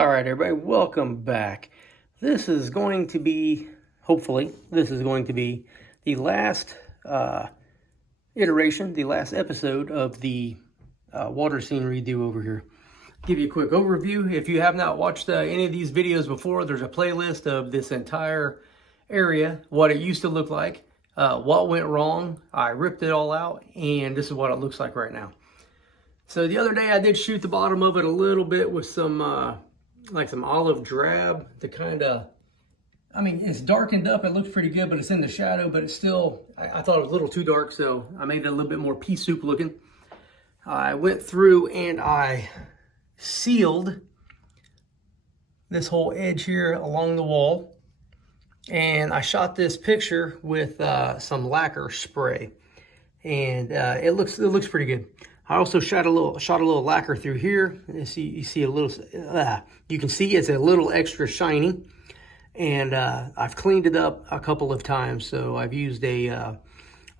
All right, everybody, welcome back. This is going to be, hopefully, this is going to be the last iteration, the last episode of the water scene redo over here. Give you a quick overview. If you have not watched any of these videos before, there's a playlist of this entire area, what it used to look like, what went wrong. I ripped it all out, and this is what it looks like right now. So the other day I did shoot the bottom of it a little bit with some like some olive drab to kind of, I mean, it's darkened up, it looks pretty good, but it's in the shadow, but it's still, I thought it was a little too dark, so I made it a little bit more pea soup looking. I went through and I sealed this whole edge here along the wall, and I shot this picture with some lacquer spray, and it looks pretty good. I also shot a little lacquer through here. You see a little, you can see it's a little extra shiny, and I've cleaned it up a couple of times. So I've used a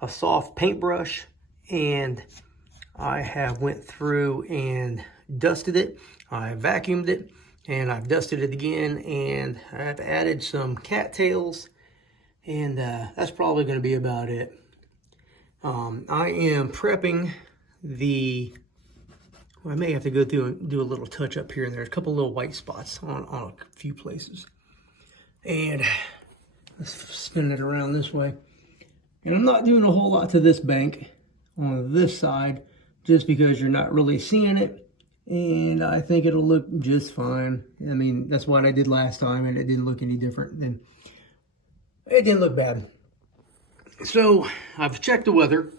soft paintbrush, and I have went through and dusted it. I vacuumed it, and I've dusted it again, and I've added some cattails, and that's probably going to be about it. I am prepping I may have to go through and do a little touch up here and there. There's a couple little white spots on a few places. And let's spin it around this way. And I'm not doing a whole lot to this bank on this side, just because you're not really seeing it. And I think it'll look just fine. I mean, that's what I did last time, and it didn't look any different. And it didn't look bad. So I've checked the weather,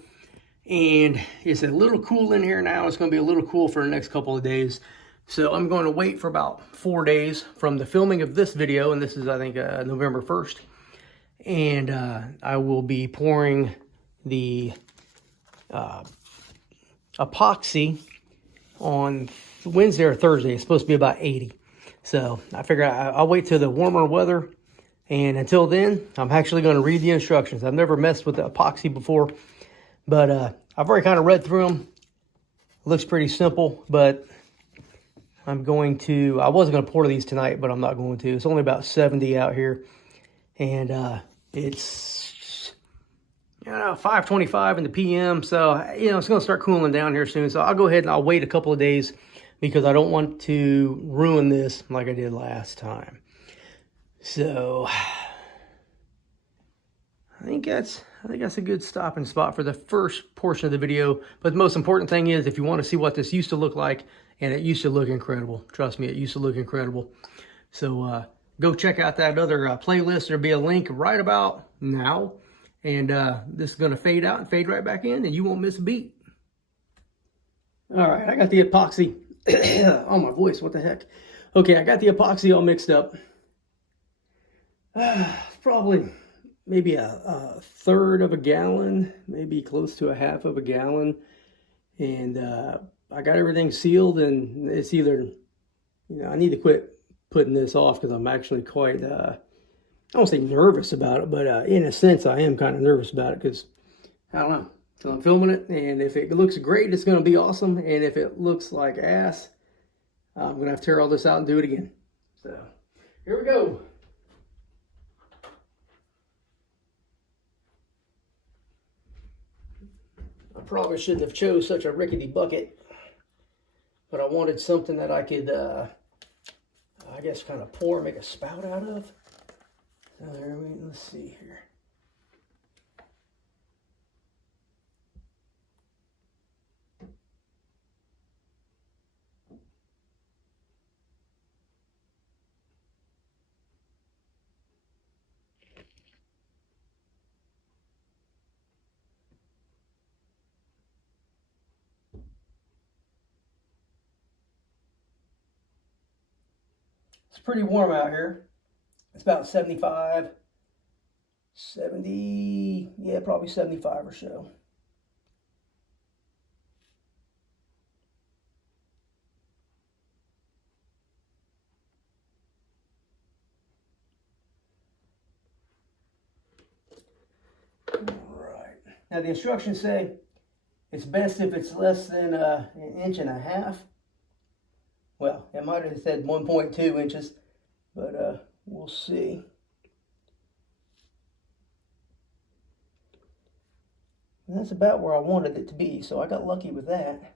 and it's a little cool in here now. It's going to be a little cool for the next couple of days. So I'm going to wait for about 4 days from the filming of this video, and this is, I think, November 1st. And I will be pouring the epoxy on Wednesday or Thursday. It's supposed to be about 80. So I figure I'll wait till the warmer weather. And until then, I'm actually going to read the instructions. I've never messed with the epoxy before, but I've already kind of read through them. It looks pretty simple, but I wasn't going to pour these tonight, but I'm not going to. It's only about 70 out here, and it's 5:25 in the PM, so it's going to start cooling down here soon. So I'll go ahead and I'll wait a couple of days, because I don't want to ruin this like I did last time. So I think that's a good stopping spot for the first portion of the video. But the most important thing is, if you want to see what this used to look like, and it used to look incredible. Trust me, it used to look incredible. So go check out that other playlist. There'll be a link right about now. And this is going to fade out and fade right back in, and you won't miss a beat. All right, I got the epoxy. Oh, my voice, what the heck. Okay, I got the epoxy all mixed up. It's probably maybe a third of a gallon, maybe close to a half of a gallon. And I got everything sealed, and it's either, I need to quit putting this off, because I'm actually quite, I won't say nervous about it, but in a sense I am kind of nervous about it, because I don't know, until I'm filming it, and if it looks great, it's going to be awesome. And if it looks like ass, I'm going to have to tear all this out and do it again. So here we go. I probably shouldn't have chose such a rickety bucket, but I wanted something that I could, I guess, kind of make a spout out of. So there let's see here. It's pretty warm out here. It's about 70, yeah, probably 75 or so. All right. Now the instructions say it's best if it's less than an inch and a half. Well, it might have said 1.2 inches, but we'll see. And that's about where I wanted it to be, so I got lucky with that.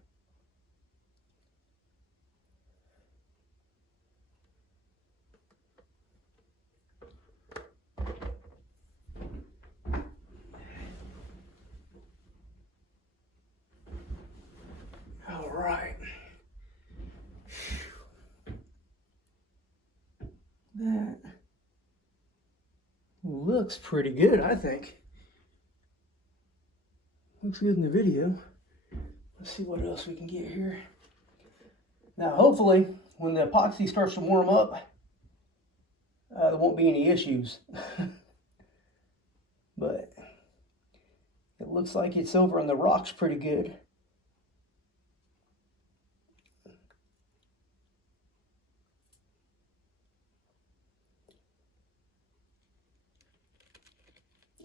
All right. That looks pretty good, I think. Looks good in the video. Let's see what else we can get here. Now, hopefully, when the epoxy starts to warm up, there won't be any issues. But it looks like it's over on the rocks pretty good.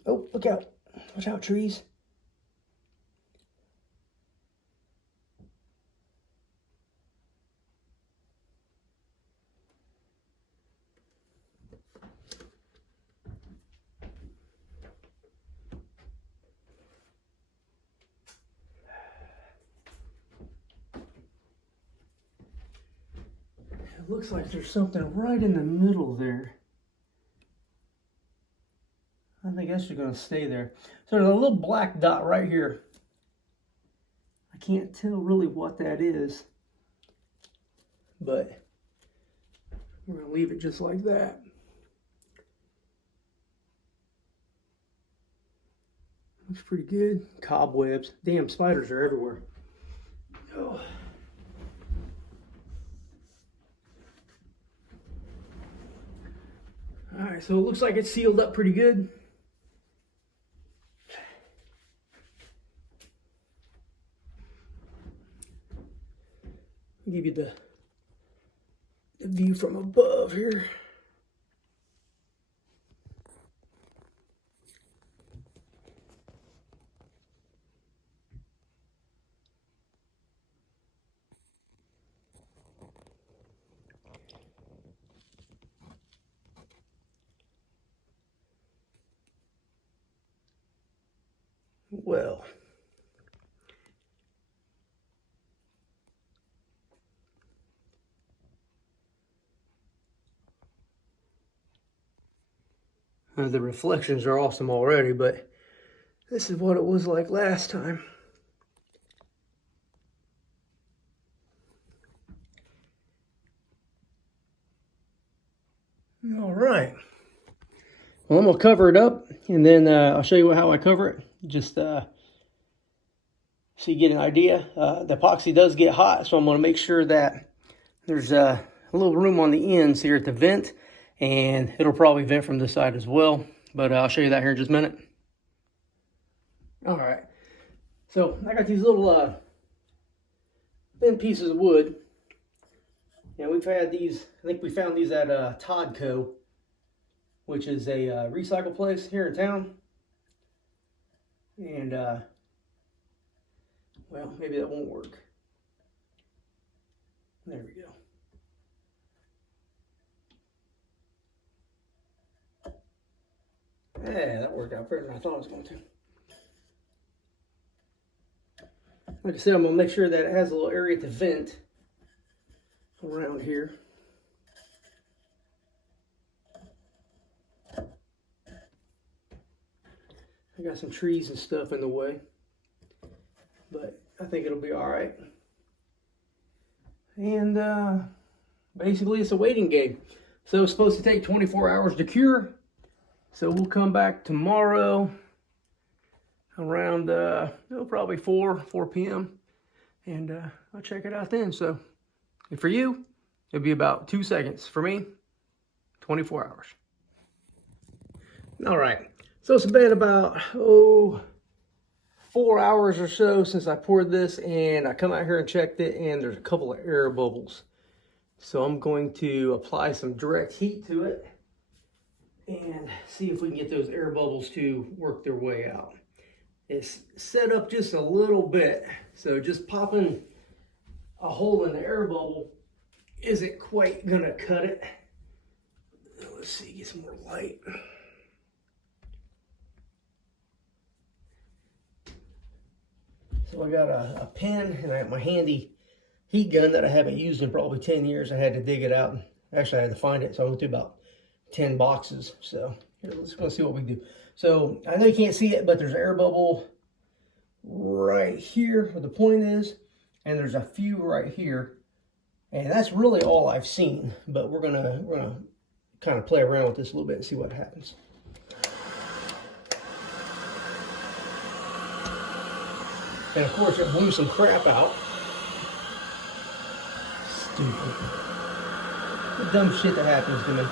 Oh, look out. Watch out, trees. It looks like there's something right in the middle there. I think that's just going to stay there. So there's a little black dot right here. I can't tell really what that is, but we're going to leave it just like that. Looks pretty good. Cobwebs. Damn, spiders are everywhere. Oh. All right, so it looks like it's sealed up pretty good. I'll give you the view from above here. Well, the reflections are awesome already, but this is what it was like last time. All right. Well, I'm going to cover it up, and then I'll show you how I cover it, just so you get an idea. The epoxy does get hot, so I'm going to make sure that there's a little room on the ends here at the vent, and it'll probably vent from this side as well, but I'll show you that here in just a minute. All right, so I got these little thin pieces of wood, and we've had these, I think we found these at Toddco, which is a recycle place here in town. And, well, maybe that won't work. There we go. Yeah, that worked out better than I thought it was going to. Like I said, I'm going to make sure that it has a little area to vent around here. I got some trees and stuff in the way, but I think it'll be all right. And basically it's a waiting game. So it's supposed to take 24 hours to cure. So we'll come back tomorrow around probably 4 p.m. and I'll check it out then. So for you, it'll be about 2 seconds. For me, 24 hours. All right. So it's been about 4 hours or so since I poured this, and I come out here and checked it, and there's a couple of air bubbles. So I'm going to apply some direct heat to it and see if we can get those air bubbles to work their way out. It's set up just a little bit, so just popping a hole in the air bubble isn't quite gonna cut it. Let's see, get some more light. So I got a pen and I have my handy heat gun that I haven't used in probably 10 years. I had to dig it out. Actually, I had to find it, so I went through about 10 boxes. So here, let's go see what we do. So I know you can't see it, but there's an air bubble right here where the point is, and there's a few right here. And that's really all I've seen, but we're gonna kind of play around with this a little bit and see what happens. And of course, it blew some crap out. Stupid. The dumb shit that happens to me.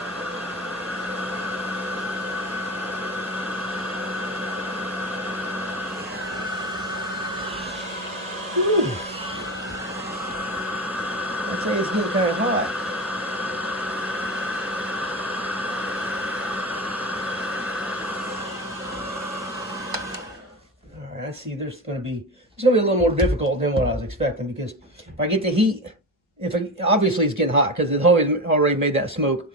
Ooh. I'd say it's getting kind of hot. All right, I see it's going to be a little more difficult than what I was expecting, because if I get the heat, obviously it's getting hot because it's already made that smoke.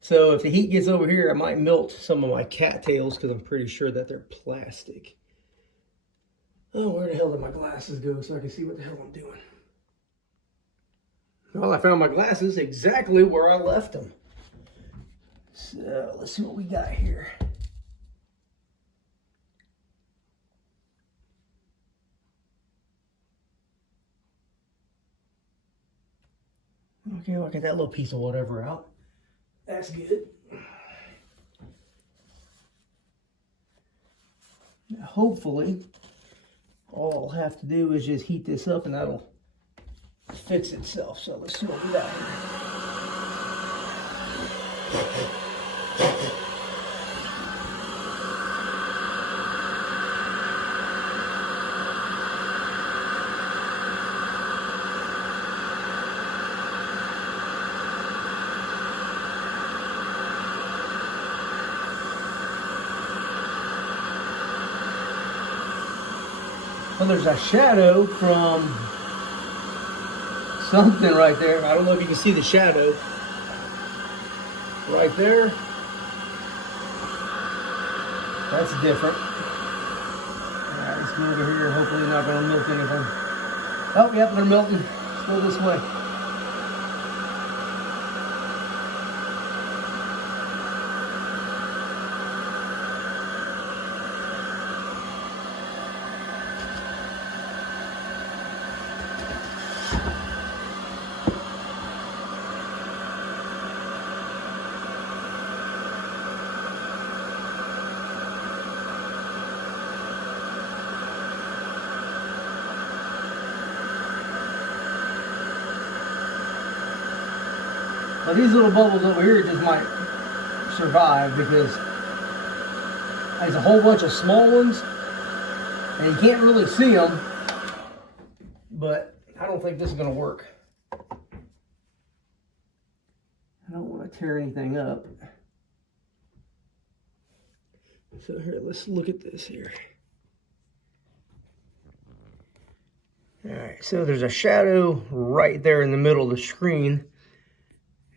So if the heat gets over here, I might melt some of my cattails because I'm pretty sure that they're plastic. Oh, where the hell did my glasses go so I can see what the hell I'm doing? Well, I found my glasses exactly where I left them. So let's see what we got here. Okay, I'll get that little piece of whatever out. That's good. Now, hopefully, all I'll have to do is just heat this up and that'll fix itself. So let's see what we got here. Well, there's a shadow from something right there. I don't know if you can see the shadow. Right there. That's different. Alright, let's go over here. Hopefully not going to melt anything. Oh, yep, they're melting. Let's go this way. Now these little bubbles over here just might survive because there's a whole bunch of small ones and you can't really see them, but I don't think this is going to work. I don't want to tear anything up. So here, let's look at this here. All right, so there's a shadow right there in the middle of the screen.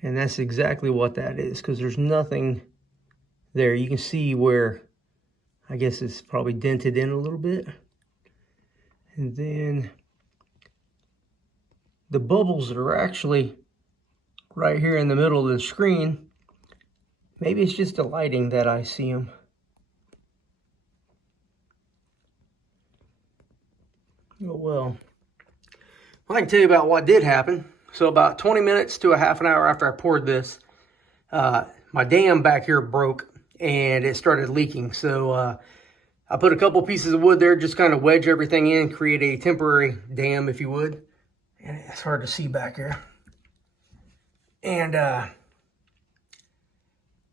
And that's exactly what that is, because there's nothing there. You can see where, I guess it's probably dented in a little bit. And then the bubbles that are actually right here in the middle of the screen, maybe it's just the lighting that I see them. Oh well. I can tell you about what did happen. So about 20 minutes to a half an hour after I poured this, my dam back here broke and it started leaking. So I put a couple pieces of wood there, just kind of wedge everything in, create a temporary dam, if you would. And it's hard to see back here. And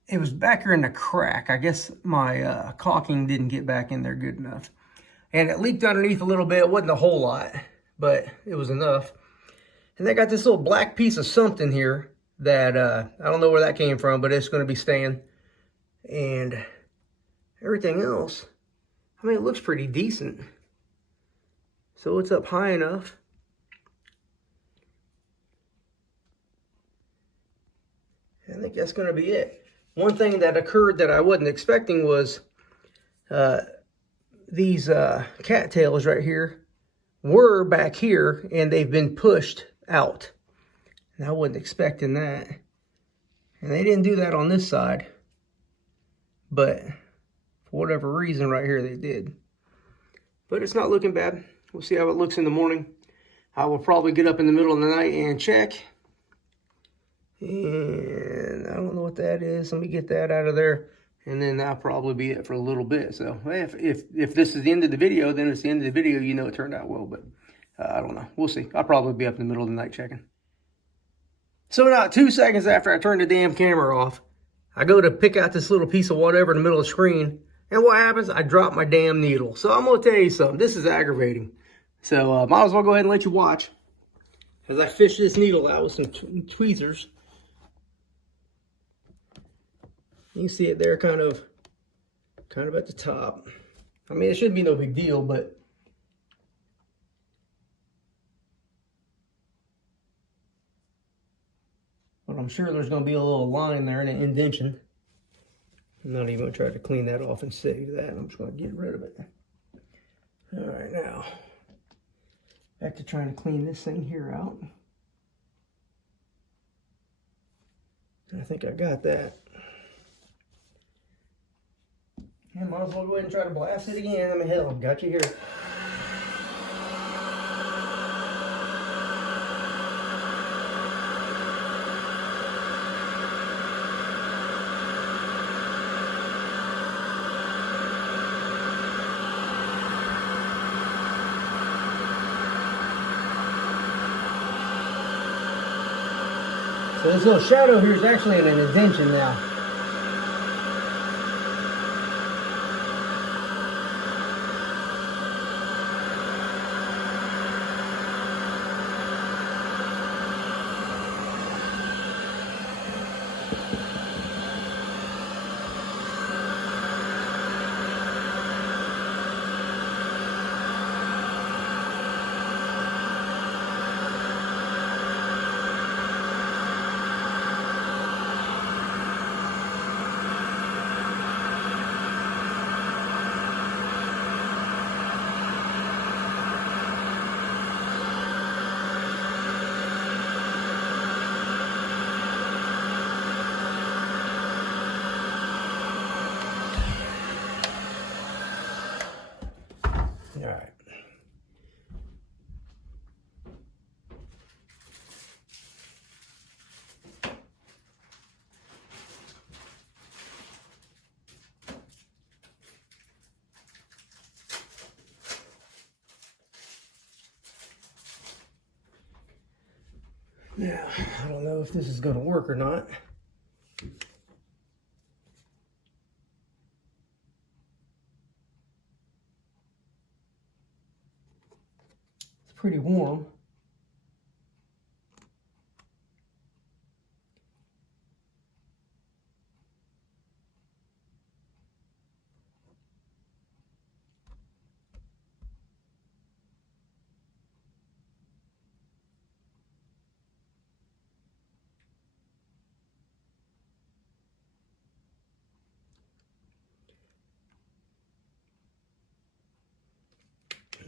it was back here in the crack. I guess my caulking didn't get back in there good enough. And it leaked underneath a little bit. It wasn't a whole lot, but it was enough. And they got this little black piece of something here that I don't know where that came from, but it's going to be staying. And everything else, I mean, it looks pretty decent. So it's up high enough. think that's going to be it. One thing that occurred that I wasn't expecting was these cattails right here were back here, and they've been pushed out. And I wasn't expecting that. And they didn't do that on this side. But for whatever reason right here, they did. But it's not looking bad. We'll see how it looks in the morning. I will probably get up in the middle of the night and check. And I don't know what that is. Let me get that out of there. And then that'll probably be it for a little bit. So if this is the end of the video, then it's the end of the video. You know it turned out well. But I don't know. We'll see. I'll probably be up in the middle of the night checking. So not 2 seconds after I turn the damn camera off, I go to pick out this little piece of whatever in the middle of the screen. And what happens? I drop my damn needle. So I'm going to tell you something. This is aggravating. So might as well go ahead and let you watch as I fish this needle out with some tweezers. You can see it there kind of at the top. I mean, it shouldn't be no big deal, but I'm sure there's going to be a little line there and an indentation. I'm not even going to try to clean that off and save that. I'm just going to get rid of it. All right, now back to trying to clean this thing here out. I think I got that. I might as well go ahead and try to blast it again. I mean, hell, I've got you here. So this little shadow here is actually an indentation now. All right. Now, I don't know if this is going to work or not. It's pretty warm.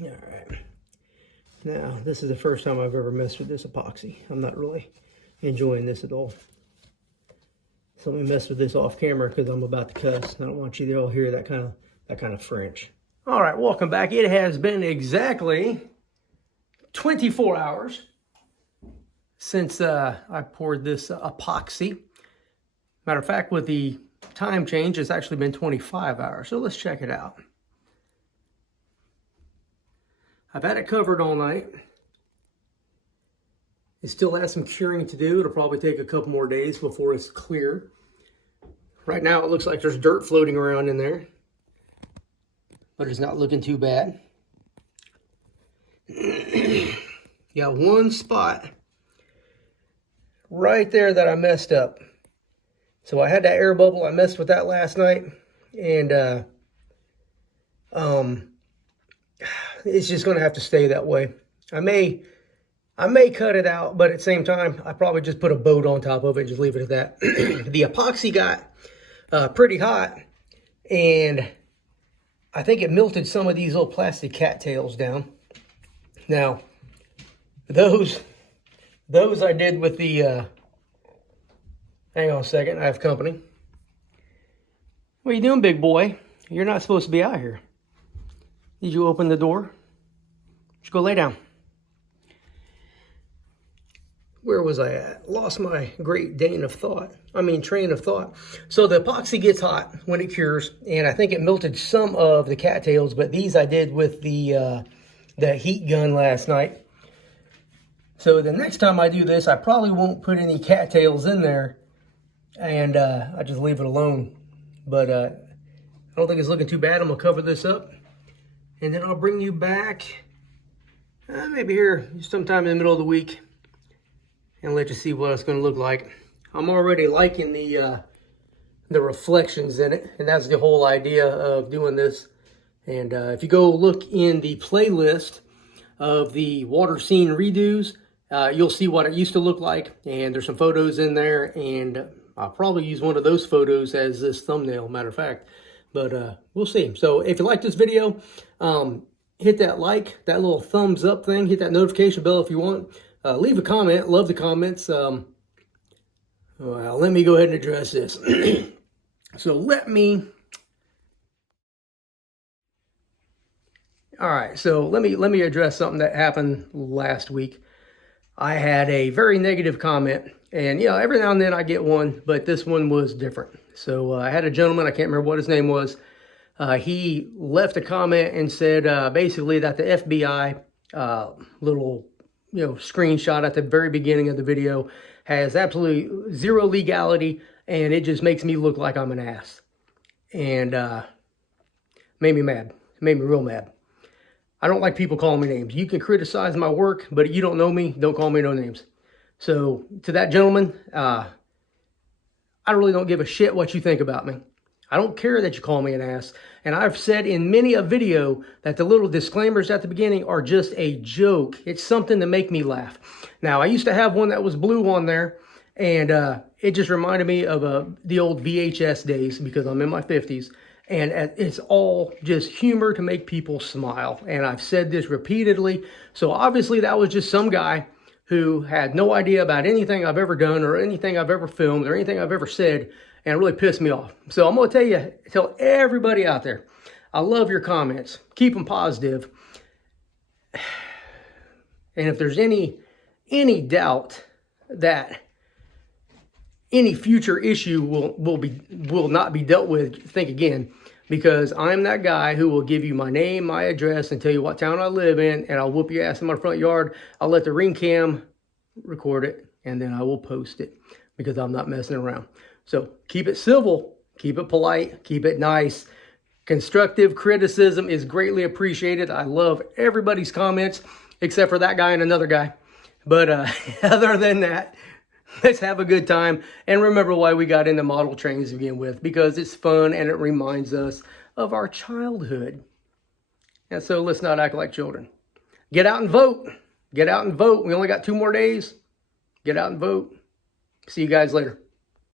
All right. Now, this is the first time I've ever messed with this epoxy. I'm not really enjoying this at all. So let me mess with this off camera because I'm about to cuss. I don't want you to all hear that kind of French. All right, welcome back. It has been exactly 24 hours since I poured this epoxy. Matter of fact, with the time change, it's actually been 25 hours. So let's check it out. I've had it covered all night. It still has some curing to do. It'll probably take a couple more days before it's clear. Right now it looks like there's dirt floating around in there, but it's not looking too bad. Got one spot right there that I messed up. So I had that air bubble. I messed with that last night, and it's just going to have to stay that way. I may I may cut it out, but at the same time, I probably just put a boat on top of it and just leave it at that. The epoxy got pretty hot, and I think it melted some of these little plastic cattails down. Now, those I did with the, hang on a second, I have company. What are you doing, big boy? You're not supposed to be out here. Did you open the door? Just go lay down. Where was I at? Lost my great train of thought. So the epoxy gets hot when it cures, and I think it melted some of the cattails, but these I did with the heat gun last night. So the next time I do this, I probably won't put any cattails in there, and I just leave it alone. But I don't think it's looking too bad. I'm gonna cover this up, and then I'll bring you back maybe here sometime in the middle of the week and let you see what it's gonna look like. I'm already liking the reflections in it, and that's the whole idea of doing this. And if you go look in the playlist of the water scene redos, you'll see what it used to look like, and there's some photos in there, and I'll probably use one of those photos as this thumbnail, matter of fact, but we'll see. So if you like this video, hit that like, that little thumbs up thing, hit that notification bell if you want. Leave a comment, love the comments. Well, let me go ahead and address this. So let me address something that happened last week. I had a very negative comment, and you know, every now and then I get one, but this one was different. So I had a gentleman, I can't remember what his name was. He left a comment and said basically that the FBI little screenshot at the very beginning of the video has absolutely zero legality, and it just makes me look like I'm an ass. And made me mad, made me real mad. I don't like people calling me names. You can criticize my work, but you don't know me, don't call me no names. So to that gentleman, I really don't give a shit what you think about me. I don't care that you call me an ass. And I've said in many a video that the little disclaimers at the beginning are just a joke. It's something to make me laugh. Now, I used to have one that was blue on there, and it just reminded me of the old VHS days because I'm in my 50s. And it's all just humor to make people smile. And I've said this repeatedly. So obviously that was just some guy who had no idea about anything I've ever done or anything I've ever filmed or anything I've ever said, and it really pissed me off. So I'm going to tell everybody out there, I love your comments. Keep them positive. And if there's any doubt that any future issue will not be dealt with, think again, because I'm that guy who will give you my name, my address, and tell you what town I live in, and I'll whoop your ass in my front yard. I'll let the ring cam record it, and then I will post it because I'm not messing around. So keep it civil, keep it polite, keep it nice. Constructive criticism is greatly appreciated. I love everybody's comments except for that guy and another guy. But other than that, let's have a good time and remember why we got into model trains to begin with, because it's fun and it reminds us of our childhood. And so let's not act like children. Get out and vote. Get out and vote. We only got 2 more days. Get out and vote. See you guys later.